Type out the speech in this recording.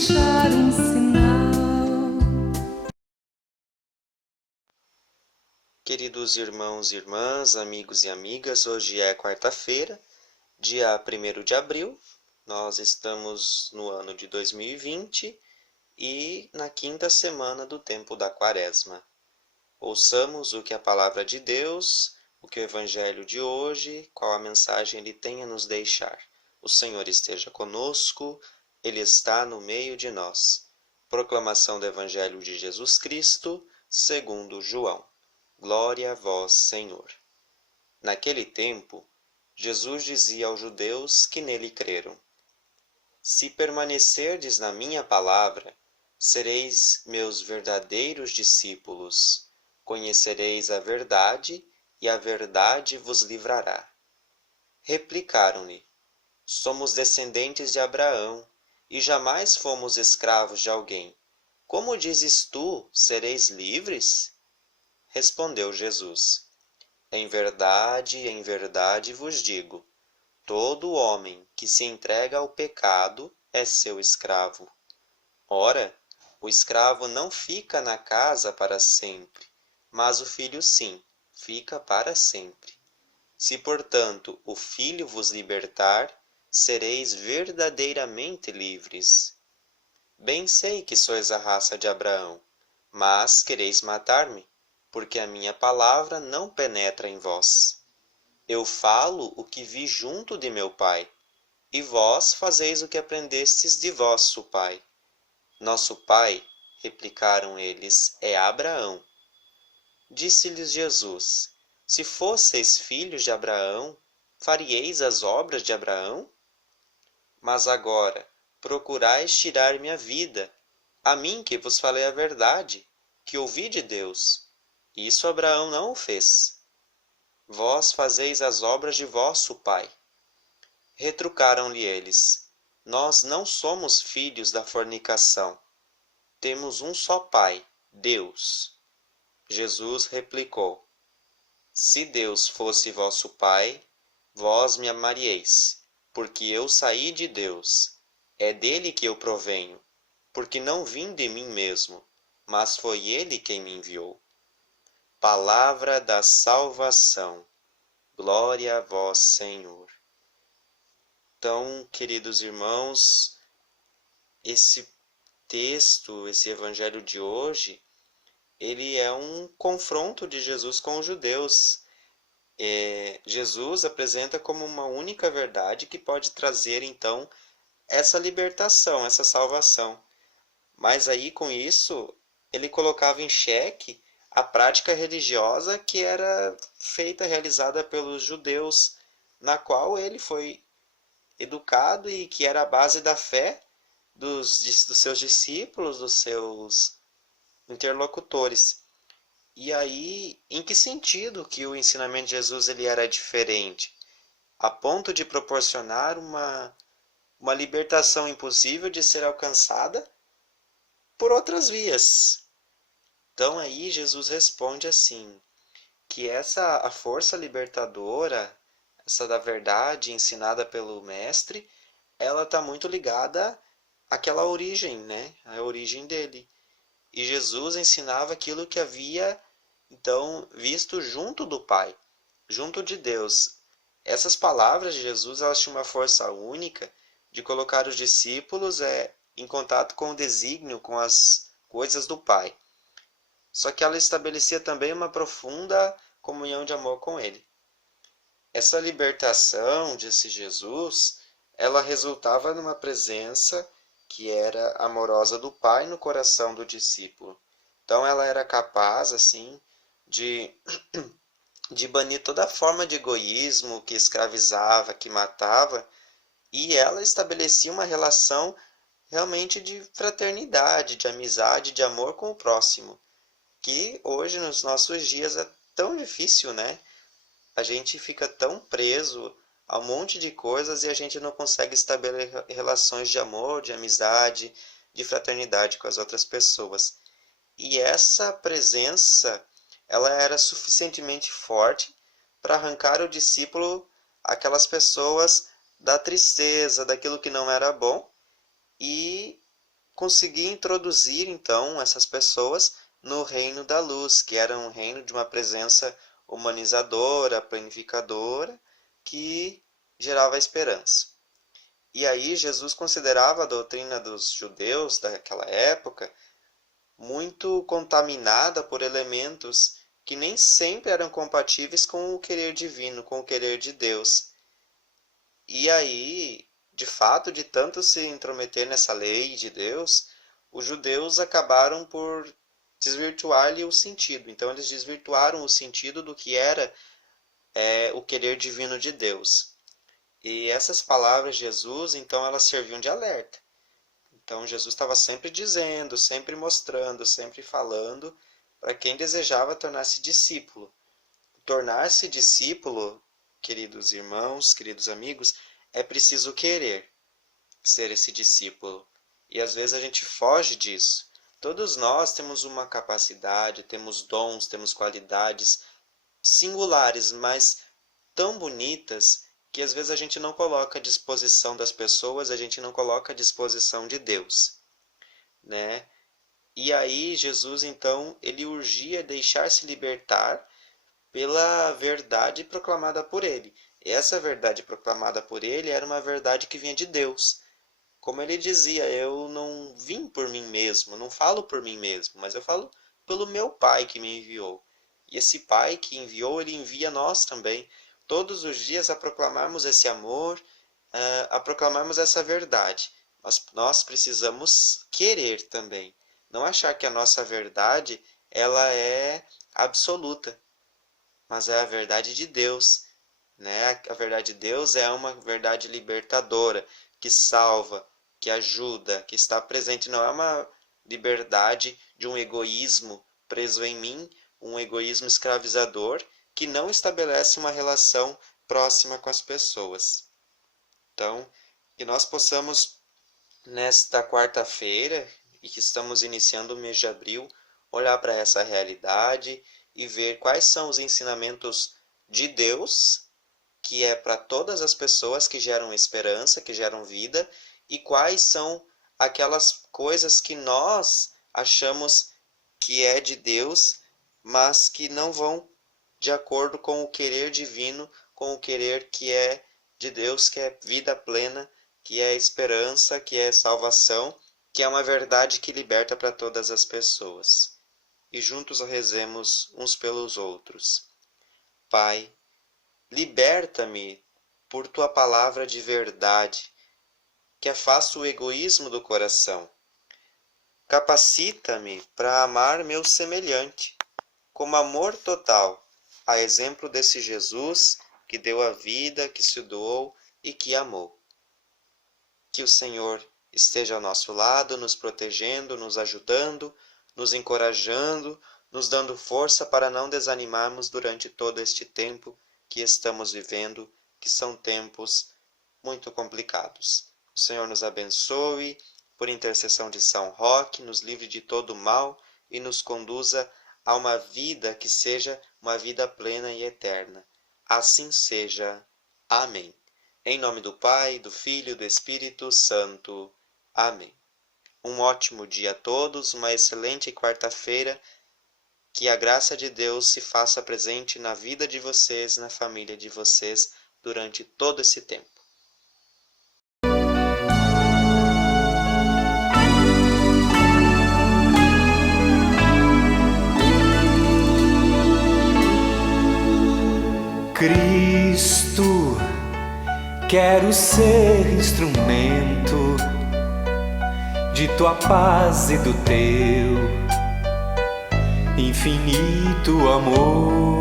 deixar um sinal. Queridos irmãos e irmãs, amigos e amigas, hoje é quarta-feira, dia 1º de abril. Nós estamos no ano de 2020 e na quinta semana do tempo da Quaresma. Ouçamos o que a palavra de Deus, o que o Evangelho de hoje, qual a mensagem ele tem a nos deixar. O Senhor esteja conosco, Ele está no meio de nós. Proclamação do Evangelho de Jesus Cristo, segundo João. Glória a vós, Senhor. Naquele tempo, Jesus dizia aos judeus que nele creram: Se permanecerdes na minha palavra, sereis meus verdadeiros discípulos. Conhecereis a verdade, e a verdade vos livrará. Replicaram-lhe: Somos descendentes de Abraão, e jamais fomos escravos de alguém. Como dizes tu, sereis livres? Respondeu Jesus: em verdade vos digo, todo homem que se entrega ao pecado é seu escravo. Ora, o escravo não fica na casa para sempre, mas o filho sim, fica para sempre. Se, portanto, o Filho vos libertar, sereis verdadeiramente livres. Bem sei que sois a raça de Abraão, mas quereis matar-me, porque a minha palavra não penetra em vós. Eu falo o que vi junto de meu Pai, e vós fazeis o que aprendestes de vosso pai. Nosso pai, replicaram eles, é Abraão. Disse-lhes Jesus: Se fosseis filhos de Abraão, faríeis as obras de Abraão? Mas agora procurais tirar minha vida, a mim que vos falei a verdade, que ouvi de Deus. Isso Abraão não o fez. Vós fazeis as obras de vosso pai. Retrucaram-lhe eles: Nós não somos filhos da fornicação. Temos um só pai, Deus. Jesus replicou: Se Deus fosse vosso pai, vós me amaríeis, porque eu saí de Deus. É dele que eu provenho, porque não vim de mim mesmo, mas foi ele quem me enviou. Palavra da salvação. Glória a vós, Senhor. Então, queridos irmãos, esse texto, esse evangelho de hoje, ele é um confronto de Jesus com os judeus. Jesus apresenta como uma única verdade que pode trazer, então, essa libertação, essa salvação. Mas aí, com isso, ele colocava em xeque a prática religiosa que era feita, realizada pelos judeus, na qual ele foi educado e que era a base da fé dos seus discípulos, dos seus interlocutores. E aí, em que sentido que o ensinamento de Jesus ele era diferente? A ponto de proporcionar uma libertação impossível de ser alcançada por outras vias. Então aí Jesus responde assim, que a força libertadora, essa da verdade ensinada pelo mestre, ela está muito ligada àquela origem, né? A origem dele. E Jesus ensinava aquilo que havia, então, visto junto do Pai, junto de Deus. Essas palavras de Jesus, elas tinham uma força única de colocar os discípulos em contato com o desígnio, com as coisas do Pai. Só que ela estabelecia também uma profunda comunhão de amor com Ele. Essa libertação, disse Jesus, ela resultava numa presença que era amorosa do Pai no coração do discípulo. Então ela era capaz, assim, de banir toda forma de egoísmo que escravizava, que matava, e ela estabelecia uma relação realmente de fraternidade, de amizade, de amor com o próximo, que hoje, nos nossos dias, é tão difícil, né? A gente fica tão preso a um monte de coisas e a gente não consegue estabelecer relações de amor, de amizade, de fraternidade com as outras pessoas. E essa presença, ela era suficientemente forte para arrancar o discípulo, aquelas pessoas, da tristeza, daquilo que não era bom, e conseguir introduzir então essas pessoas no reino da luz, que era um reino de uma presença humanizadora, planificadora, que gerava esperança. E aí Jesus considerava a doutrina dos judeus daquela época muito contaminada por elementos que nem sempre eram compatíveis com o querer divino, com o querer de Deus. E aí, de fato, de tanto se intrometer nessa lei de Deus, os judeus acabaram por desvirtuar-lhe o sentido. Então, eles desvirtuaram o sentido do que era o querer divino de Deus. E essas palavras de Jesus, então, elas serviam de alerta. Então, Jesus estava sempre dizendo, sempre mostrando, sempre falando para quem desejava tornar-se discípulo. Tornar-se discípulo, queridos irmãos, queridos amigos, é preciso querer ser esse discípulo. E às vezes a gente foge disso. Todos nós temos uma capacidade, temos dons, temos qualidades singulares, mas tão bonitas que às vezes a gente não coloca à disposição das pessoas, a gente não coloca à disposição de Deus, né? E aí Jesus, então, ele urgia deixar-se libertar pela verdade proclamada por ele. E essa verdade proclamada por ele era uma verdade que vinha de Deus. Como ele dizia, eu não vim por mim mesmo, não falo por mim mesmo, mas eu falo pelo meu Pai que me enviou. E esse Pai que enviou, ele envia nós também, todos os dias a proclamarmos esse amor, a proclamarmos essa verdade. Mas nós precisamos querer também. Não achar que a nossa verdade ela é absoluta, mas é a verdade de Deus, né? A verdade de Deus é uma verdade libertadora, que salva, que ajuda, que está presente. Não é uma liberdade de um egoísmo preso em mim, um egoísmo escravizador, que não estabelece uma relação próxima com as pessoas. Então, que nós possamos, nesta quarta-feira, e que estamos iniciando o mês de abril, olhar para essa realidade e ver quais são os ensinamentos de Deus, que é para todas as pessoas, que geram esperança, que geram vida, e quais são aquelas coisas que nós achamos que é de Deus, mas que não vão de acordo com o querer divino, com o querer que é de Deus, que é vida plena, que é esperança, que é salvação, que é uma verdade que liberta para todas as pessoas. E juntos rezemos uns pelos outros. Pai, liberta-me por tua palavra de verdade, que afasta o egoísmo do coração. Capacita-me para amar meu semelhante, como amor total, a exemplo desse Jesus que deu a vida, que se doou e que amou. Que o Senhor esteja ao nosso lado, nos protegendo, nos ajudando, nos encorajando, nos dando força para não desanimarmos durante todo este tempo que estamos vivendo, que são tempos muito complicados. O Senhor nos abençoe, por intercessão de São Roque, nos livre de todo mal e nos conduza a uma vida que seja uma vida plena e eterna. Assim seja. Amém. Em nome do Pai, do Filho e do Espírito Santo. Amém. Um ótimo dia a todos, uma excelente quarta-feira. Que a graça de Deus se faça presente na vida de vocês, na família de vocês, durante todo esse tempo. Cristo, quero ser instrumento de tua paz e do teu infinito amor.